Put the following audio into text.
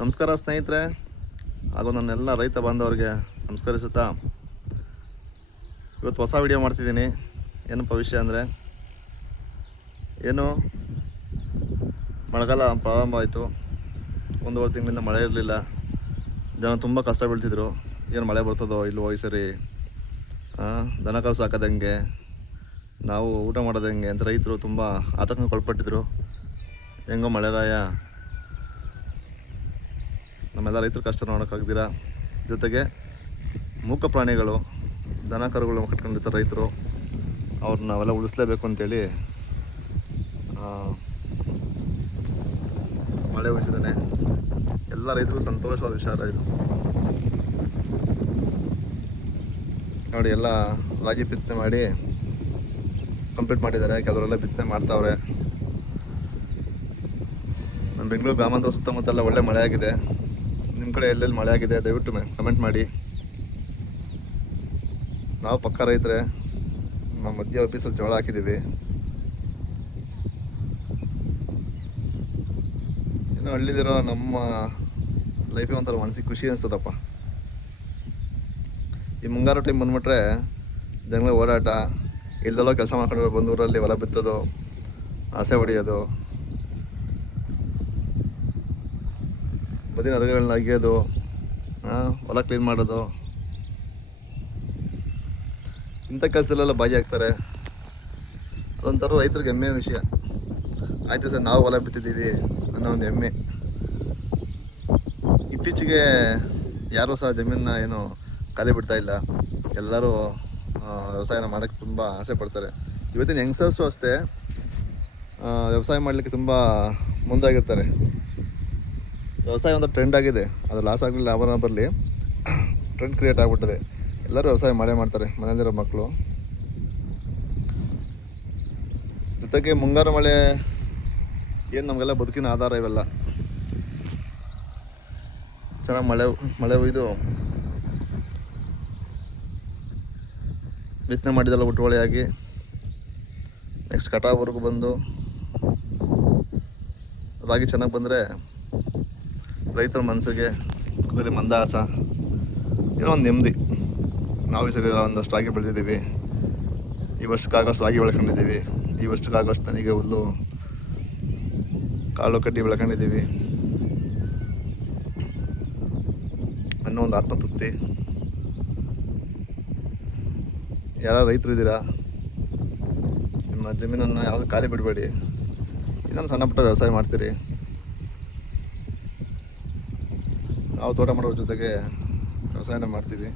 ನಮಸ್ಕಾರ ಸ್ನೇಹಿತರೆ, ಹಾಗೂ ನನ್ನೆಲ್ಲ ರೈತ ಬಾಂಧವರಿಗೆ ನಮಸ್ಕರಿಸುತ್ತಾ ಇವತ್ತು ಹೊಸ ವಿಡಿಯೋ ಮಾಡ್ತಿದ್ದೀನಿ. ಏನಪ್ಪ ವಿಷಯ ಅಂದರೆ, ಏನು ಮಳೆಗಾಲ ಪ್ರಾರಂಭ ಆಯಿತು. 1.5 ತಿಂಗಳಿಂದ ಮಳೆ ಇರಲಿಲ್ಲ. ಜನ ತುಂಬ ಕಷ್ಟ ಬೀಳ್ತಿದ್ರು. ಏನು ಮಳೆ ಬರ್ತದೋ ಇಲ್ವೋ ಈ ಸರಿ, ದನ ಕರು ಸಾಕೋದು ಹೆಂಗೆ, ನಾವು ಊಟ ಮಾಡೋದು ಹೆಂಗೆ ಅಂತ ರೈತರು ತುಂಬ ಆತಂಕಕ್ಕೊಳಪಟ್ಟಿದ್ರು. ಹೆಂಗೋ ಮಳೆರಾಯ ನಮ್ಮೆಲ್ಲ ರೈತರ ಕಷ್ಟ ನೋಡೋಕ್ಕಾಗ್ದಿರ, ಜೊತೆಗೆ ಮೂಕ ಪ್ರಾಣಿಗಳು ದನ ಕರುಗಳು ಕಟ್ಕೊಂಡಿರ್ತಾರೆ ರೈತರು, ಅವ್ರನ್ನ ನಾವೆಲ್ಲ ಉಳಿಸ್ಲೇಬೇಕು ಅಂತೇಳಿ ಮಳೆ ಉಳಿಸಿದ್ದಾನೆ. ಎಲ್ಲ ರೈತರಿಗೂ ಸಂತೋಷವಾದ ವಿಚಾರ ಇದು. ನೋಡಿ, ಎಲ್ಲ ರಾಗಿ ಬಿತ್ತನೆ ಮಾಡಿ ಕಂಪ್ಲೀಟ್ ಮಾಡಿದ್ದಾರೆ. ಕೆಲವರೆಲ್ಲ ಬಿತ್ತನೆ ಮಾಡ್ತಾವ್ರೆ. ನಮ್ಮ ಬೆಂಗಳೂರು ಗ್ರಾಮಾಂತರ ಸುತ್ತಮುತ್ತೆಲ್ಲ ಒಳ್ಳೆ ಮಳೆ ಆಗಿದೆ. ನಿಮ್ಮ ಕಡೆ ಎಲ್ಲೆಲ್ಲಿ ಮಳೆ ಆಗಿದೆ ದಯವಿಟ್ಟು ಕಮೆಂಟ್ ಮಾಡಿ. ನಾವು ಪಕ್ಕ ರೈತರೆ, ನಮ್ಮ ಮಧ್ಯ ಆಫೀಸಲ್ಲಿ ಜೋಳ ಹಾಕಿದ್ದೀವಿ. ಏನೋ ಹಳ್ಳಿದಿರೋ ನಮ್ಮ ಲೈಫಿಗೆ ಒಂಥರ ಮನಸ್ಸಿಗೆ ಖುಷಿ ಅನಿಸ್ತದಪ್ಪ. ಈ ಮುಂಗಾರು ಟೈಮ್ ಬಂದ್ಬಿಟ್ರೆ ಜಂಗಳ ಓಡಾಟ, ಇಲ್ದೆಲ್ಲೋ ಕೆಲಸ ಮಾಡ್ಕೊಂಡು ಬಂದು ಊರಲ್ಲಿ ಹೊಲ ಬಿತ್ತೋದು, ಆಸೆ ಹೊಡೆಯೋದು, ಬದಿನ ಅಡುಗೆಗಳನ್ನ ಅಗಿಯೋದು, ಹೊಲ ಕ್ಲೀನ್ ಮಾಡೋದು, ಇಂಥ ಕೆಲಸದಲ್ಲೆಲ್ಲ ಭಾಗಿಯಾಗ್ತಾರೆ. ಅದೊಂಥರ ರೈತರಿಗೆ ಹೆಮ್ಮೆಯ ವಿಷಯ. ಆಯಿತು ಸರ್, ನಾವು ಹೊಲ ಬಿತ್ತಿದ್ದೀವಿ ಅನ್ನೋ ಒಂದು ಹೆಮ್ಮೆ. ಇತ್ತೀಚೆಗೆ ಯಾರೂ ಸಹ ಜಮೀನನ್ನ ಏನು ಖಾಲಿ ಬಿಡ್ತಾ ಇಲ್ಲ. ಎಲ್ಲರೂ ವ್ಯವಸಾಯನ ಮಾಡೋಕ್ಕೆ ತುಂಬ ಆಸೆ ಪಡ್ತಾರೆ. ಇವತ್ತಿನ ಯಂಗ್ಸ್ಟರ್ಸು ಅಷ್ಟೇ ವ್ಯವಸಾಯ ಮಾಡಲಿಕ್ಕೆ ತುಂಬ ಮುಂದಾಗಿರ್ತಾರೆ. ವ್ಯವಸಾಯ ಒಂದು ಟ್ರೆಂಡ್ ಆಗಿದೆ. ಅದು ಲಾಸ್ ಆಗಲಿ ಲಾಭನ ಬರಲಿ, ಟ್ರೆಂಡ್ ಕ್ರಿಯೇಟ್ ಆಗಿಬಿಟ್ಟಿದೆ. ಎಲ್ಲರೂ ವ್ಯವಸಾಯ ಮಾಡೇ ಮಾಡ್ತಾರೆ, ಮನೆಯಲ್ಲಿರೋ ಮಕ್ಕಳು. ಜೊತೆಗೆ ಮುಂಗಾರು ಮಳೆ ಏನು ನಮಗೆಲ್ಲ ಬದುಕಿನ ಆಧಾರ. ಇವೆಲ್ಲ ಚೆನ್ನಾಗಿ ಮಳೆ ಒಯ್ದು ಬಿತ್ತನೆ ಮಾಡಿದೆಲ್ಲ ಉಟ್ವಳಿಯಾಗಿ ನೆಕ್ಸ್ಟ್ ಕಟಾವ್ವರೆಗೂ ಬಂದು ರಾಗಿ ಚೆನ್ನಾಗಿ ಬಂದರೆ ರೈತರ ಮನಸ್ಸಿಗೆ ಮುಖದಲ್ಲಿ ಮಂದಹಾಸ, ಏನೋ ಒಂದು ನೆಮ್ಮದಿ. ನಾವು ಈ ಸರಿ ಒಂದಷ್ಟು ರಾಗಿ ಬೆಳೆದಿದ್ದೀವಿ. ಈ ವರ್ಷಕ್ಕಾಗೋಷ್ಟು ರಾಗಿ ಬೆಳ್ಕೊಂಡಿದ್ದೀವಿ. ಈ ವರ್ಷಕ್ಕಾಗೋಷ್ಟು ನನಗೆ ಹುಲ್ಲು ಕಾಳು ಕಡ್ಡಿ ಬೆಳ್ಕೊಂಡಿದ್ದೀವಿ ಅನ್ನೋ ಒಂದು ಆತ್ಮತೃಪ್ತಿ. ಯಾರು ರೈತರು ಇದ್ದೀರಾ, ನಿಮ್ಮ ಜಮೀನನ್ನು ಯಾವುದು ಖಾಲಿ ಬಿಡಬೇಡಿ. ಇನ್ನೊಂದು ಸಣ್ಣ ಪುಟ್ಟ ವ್ಯವಸಾಯ ಮಾಡ್ತೀರಿ. ನಾವು ತೋಟ ಮಾಡೋದ್ರ ಜೊತೆಗೆ ವ್ಯವಸಾಯನ ಮಾಡ್ತೀವಿ.